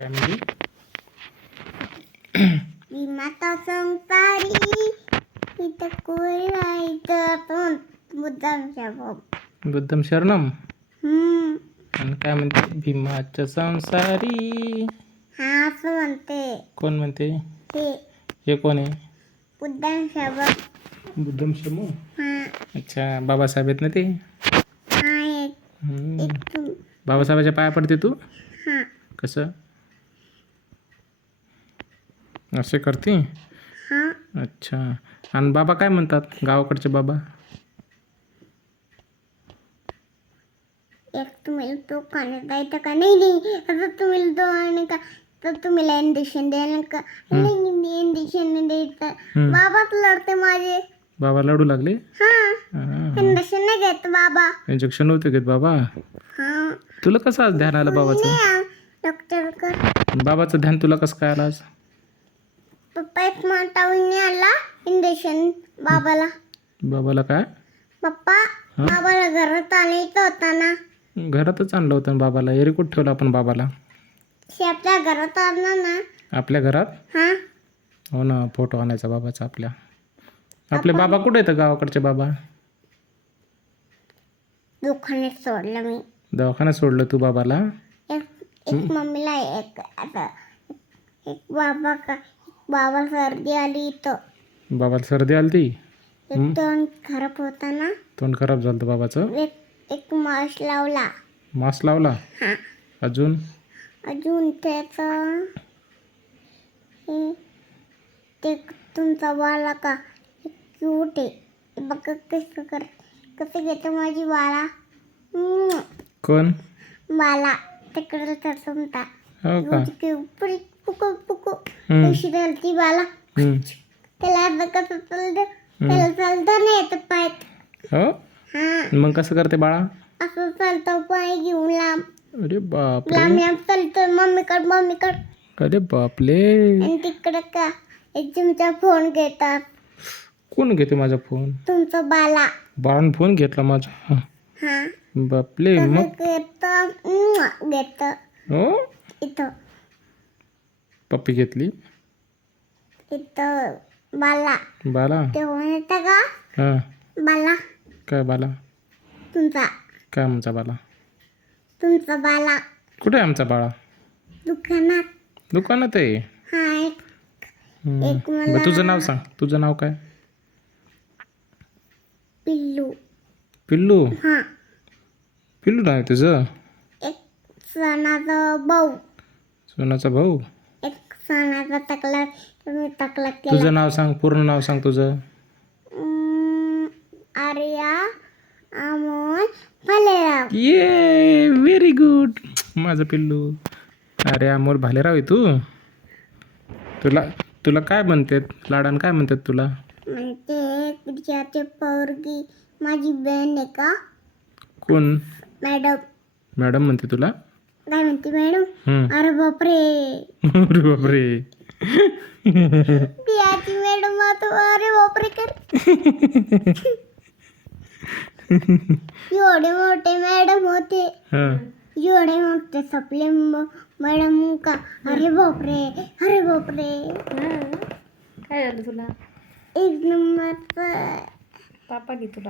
Family विमाता संसारी इथं कोण राहायचं मुद्दाम शब्द बुद्धम शरणम आणि काय म्हणते भीमाच्या संसारी. हा असं म्हणते. कोण म्हणते? हे हे कोण आहे? मुद्दाम शब्द. बुद्धम शमू. हा अच्छा, बाबासाहेब आहेत ना ते. हा एक तू. बाबासाहेबाच्या पाया पडते तू? हा कसं असे करते? हा अच्छा. आणि बाबा काय म्हणतात गावाकडचे बाबा? एक तुम्ही तो खाण्यात जायचं का नाही आता तुम्ही तो आणि का तर तुम्ही इंजेक्शन द्यायला का नाही इंजेक्शन द्यायचं. बाबाच लढते माझे. बाबा लढू लागले? हा इंजेक्शन नाही घेत बाबा. इंजेक्शन नव्हते घेत बाबा? हा तुला कसं आज ध्यान आलं बाबाचं? डॉक्टर कर बाबाचं ध्यान तुला कसं काय आलं आज? पप्पा एक माटावून आला इंजेक्शन बाबाला. बाबाला काय? पप्पा बाबाला घरात आणायचं होता ना. घरातच आणलं होतं ना बाबाला. एरी कुठं ठेवलं आपण बाबाला? आपल्या घरात आणलं ना. आपल्या घरात? हा हो ना, फोटो आणायचा बाबाचा आपल्या. आपले बाबा कुठे आहेत गावाकडचे बाबा? दुकानात सोडलं मी. दवाखान्यात सोडलं तू बाबाला? एक मम्मीला एक आता एक बाबा सर्दी आली इथं. बाबाला सर्दी आली ती? एक तोंड खराब होता ना. तोंड खराब झालं होतं बाबाचं? एक मास्क लावला. मास्क लावला? हा अजून? अजून त्याचं ते तुमचा बाला का क्यूट आहे बघ कसं घेतं माझी बाला. कोण? बाला तिकडे तर तुमचा हो का? पुकू पुकू उशी ती बाला. त्याला कसं चालतं त्याला चालतं नाही येतं पायत. हो हा मग कसं करते बाळा? असं चालतं पाय घेऊन लांब अरे बापरे. लांब लांब चालतं मम्मीकड. अरे बापले. आणि तिकडं का एक तुमचा फोन घेतात. कोण घेते माझा फोन? तुमचा बाला. बाळानं फोन घेतला माझा? हा बापले. मग घेतं हो इथं पप्पी घेतली इथं बाला. बाला? ते येतं का हा बाला काय बाला? तुमचा काय आमचा बाला? तुमचा बाला कुठे आहे आमचा बाळा? दुकानात. दुकानात आहे? हा एक बरं, तुझं नाव सांग. तुझं नाव काय? पिल्लू. पिल्लू? हा पिल्लू नाव आहे तुझं? एक सणाचा भाऊ. सोनाचा भाऊ? एक सणाचा टकला तुम्ही टकला केला. तुझं नाव सांग, पूर्ण नाव सांग तुझं. आर्या अमोल भालेराव. ये व्हेरी गुड माझं पिल्लू. अरे अमोल भालेराव आहे तू? तुला काय म्हणतात लाडान? काय म्हणतात तुला? म्हणते तुझ्याचे पोरगी माझी बहीण आहे का? कोण? मॅडम. मॅडम म्हणते तुला? काय म्हणते मॅडम? अरे बापरे. अरे बापरे. पियाची मॅडम अरे बापरे कर. एवढे मोठे मॅडम होते. एवढे मोठे सपले मॅडम का. अरे बापरे. अरे बापरे. काय झालं तुला? एक नंबर पापा की तुला